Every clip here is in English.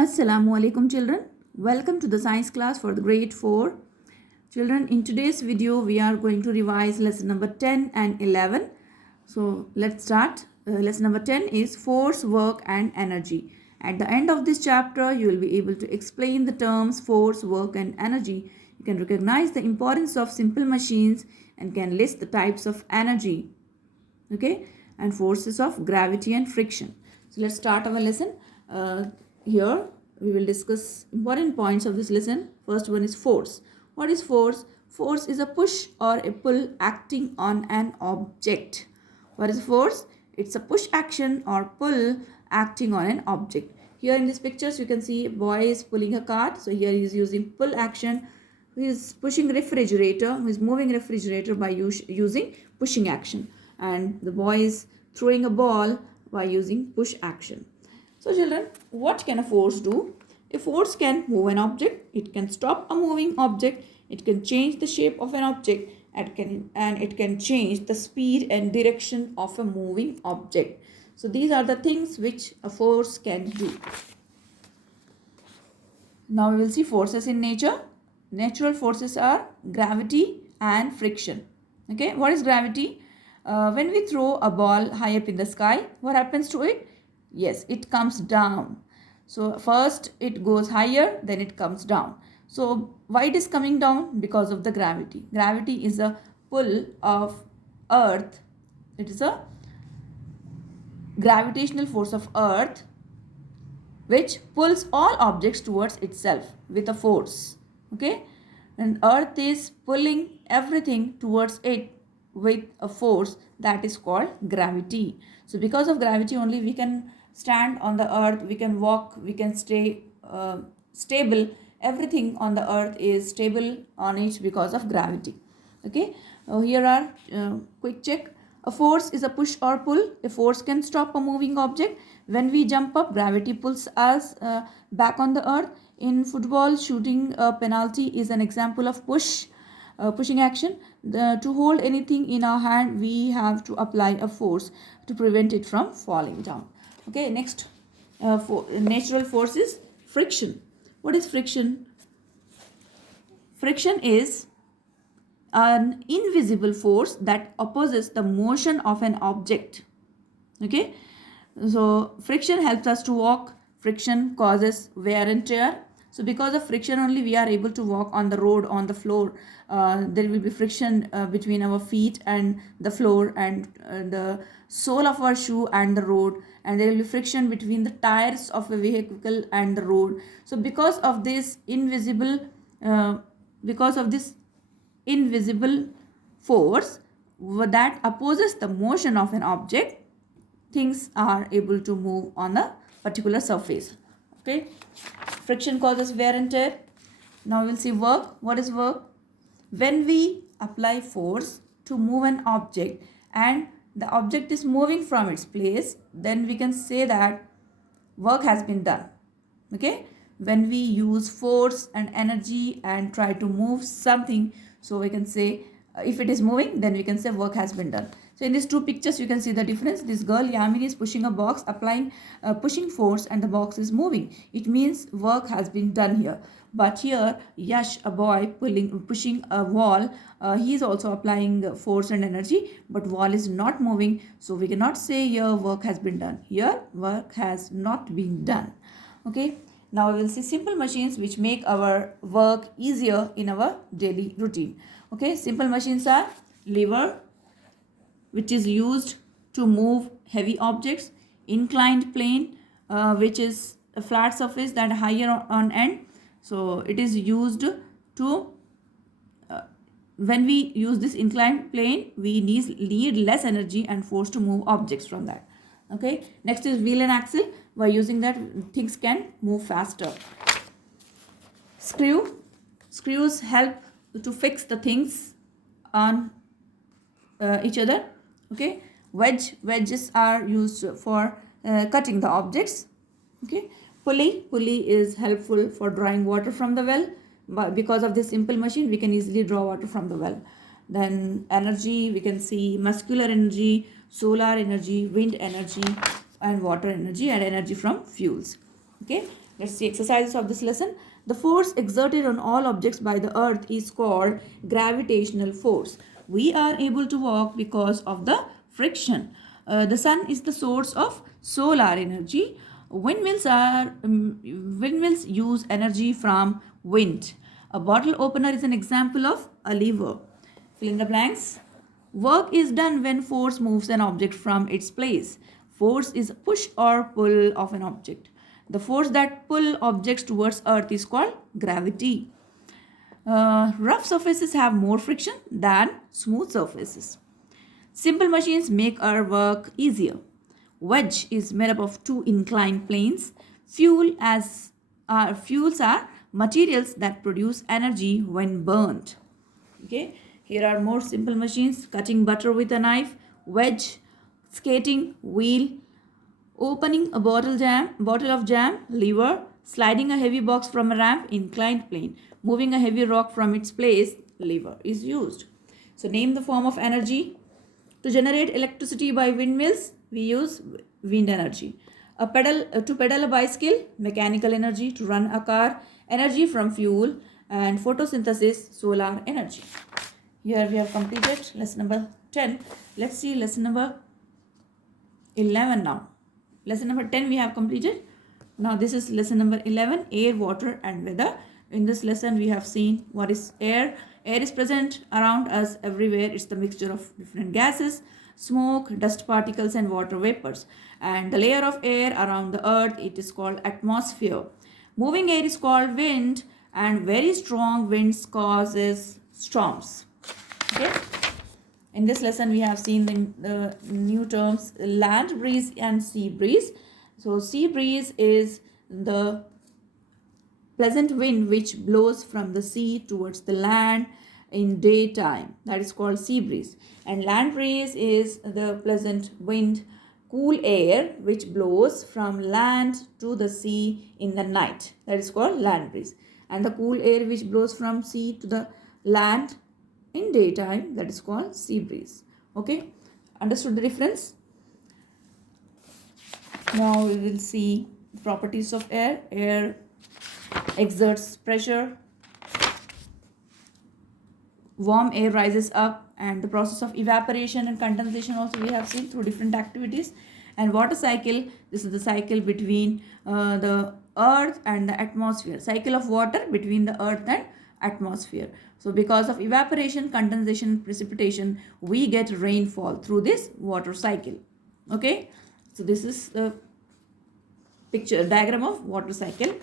Assalamu alaikum children. Welcome to the science class for the grade 4. Children, in today's video we are going to revise lesson number 10 and 11. So let's start. Lesson number 10 is force, work and energy. At the end of this chapter you will be able to explain the terms force, work and energy. You can recognize the importance of simple machines and can list the types of energy. Okay, and forces of gravity and friction. So let's start our lesson. Here we will discuss important points of this lesson. First one is force. What is force? Force is a push or a pull acting on an object. What is force? It's a push action or pull acting on an object. Here in these pictures you can see a boy is pulling a cart. So here he is using pull action. He is pushing refrigerator. He is moving refrigerator by using pushing action. And the boy is throwing a ball by using push action. So children, what can a force do? A force can move an object, it can stop a moving object, it can change the shape of an object, and it can change the speed and direction of a moving object. So these are the things which a force can do. Now we will see forces in nature. Natural forces are gravity and friction. Okay, what is gravity? When we throw a ball high up in the sky, what happens to it? Yes, it comes down. So first it goes higher, then it comes down. So why it is coming down? Because of the gravity. Gravity is a pull of earth. It is a gravitational force of earth which pulls all objects towards itself with a force. Okay, and earth is pulling everything towards it with a force that is called gravity. So because of gravity only we can stand on the earth, we can walk, we can stay stable. Everything on the earth is stable on it because of gravity. Okay, here are quick check. A force is a push or pull. A force can stop a moving object. When we jump up, gravity pulls us back on the earth. In football, shooting a penalty is an example of pushing action. To hold anything in our hand, we have to apply a force to prevent it from falling down. Okay, next natural force is friction. What is friction? Friction is an invisible force that opposes the motion of an object. Okay, so friction helps us to walk. Friction causes wear and tear. So because of friction only we are able to walk on the road, on the floor. There will be friction between our feet and the floor, and the sole of our shoe and the road, and there will be friction between the tires of a vehicle and the road. So because of this invisible force that opposes the motion of an object, things are able to move on a particular surface. Okay, friction causes wear and tear. Now we'll see work. What is work? When we apply force to move an object and the object is moving from its place, then we can say that work has been done. Okay, when we use force and energy and try to move something, so we can say if it is moving, then we can say work has been done. So in these two pictures you can see the difference. This girl Yamini is pushing a box, applying pushing force, and the box is moving. It means work has been done here. But here Yash, a boy pushing a wall, he is also applying force and energy, but wall is not moving. So we cannot say here work has been done. Here work has not been done. Okay, now we will see simple machines which make our work easier in our daily routine. Okay, simple machines are lever, which is used to move heavy objects. Inclined plane, which is a flat surface that higher on end. So it is used to when we use this inclined plane, we need less energy and force to move objects from that. Okay, next is wheel and axle. By using that, things can move faster. Screws help to fix the things on each other. Okay, wedges are used for cutting the objects. Okay, pulley is helpful for drawing water from the well. But because of this simple machine we can easily draw water from the well. Then energy, we can see muscular energy, solar energy, wind energy, and water energy, and energy from fuels. Okay, Let's see exercises of this lesson. The force exerted on all objects by the earth is called gravitational force. We are able to walk because of the friction. The sun is the source of solar energy. Windmills use energy from wind. A bottle opener is an example of a lever. Fill in the blanks. Work is done when force moves an object from its place. Force is push or pull of an object. The force that pull objects towards earth is called gravity. Rough surfaces have more friction than smooth surfaces. Simple machines make our work easier. Wedge is made up of two inclined planes. Fuels are materials that produce energy when burnt. Okay, here are more simple machines: cutting butter with a knife, wedge, skating, wheel, opening a bottle of jam, lever, sliding a heavy box from a ramp, inclined plane, moving a heavy rock from its place, lever is used. So name the form of energy. To generate electricity by windmills, we use wind energy. To pedal a bicycle, mechanical energy. To run a car, energy from fuel. And photosynthesis, solar energy. Here we have completed lesson number 10. Let's see lesson number 11 now. Lesson number 10 we have completed. Now this is lesson number 11, air, water and weather. In this lesson we have seen what is air. Air is present around us everywhere. It's the mixture of different gases, smoke, dust particles and water vapors. And the layer of air around the earth, it is called atmosphere. Moving air is called wind, and very strong winds causes storms. Okay. In this lesson we have seen the new terms land breeze and sea breeze. So sea breeze is the pleasant wind which blows from the sea towards the land in daytime. That is called sea breeze. And land breeze is the pleasant wind, cool air which blows from land to the sea in the night. That is called land breeze. And the cool air which blows from sea to the land in daytime, that is called sea breeze. Okay, understood the difference? Now we will see the properties of air. Air exerts pressure. Warm air rises up, and the process of evaporation and condensation also we have seen through different activities. And water cycle, this is the cycle between the earth and the atmosphere. Cycle of water between the earth and atmosphere. So because of evaporation, condensation, precipitation, we get rainfall through this water cycle. Okay, so this is the picture diagram of water cycle.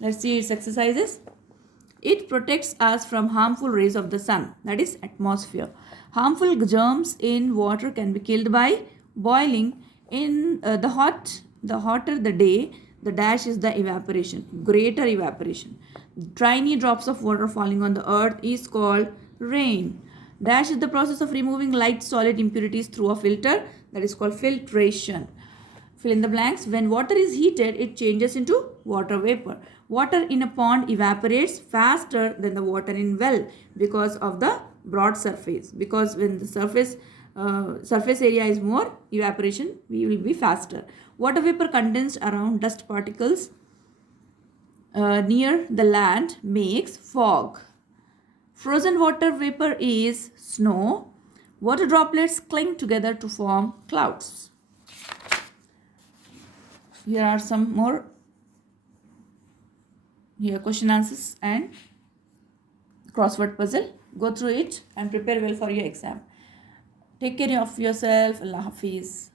Let's see its exercises. It protects us from harmful rays of the sun, that is atmosphere. Harmful germs in water can be killed by boiling. In the hotter the day, the dash is the evaporation, greater evaporation. Tiny drops of water falling on the earth is called rain. Dash is the process of removing light solid impurities through a filter, that is called filtration. Fill in the blanks. When water is heated, it changes into water vapor. Water in a pond evaporates faster than the water in well because of the broad surface. Because when the surface area is more, evaporation will be faster. Water vapor condensed around dust particles near the land makes fog. Frozen water vapor is snow. Water droplets cling together to form clouds. Here are some more question answers and crossword puzzle. Go through it and prepare well for your exam. Take care of yourself. Allah Hafiz.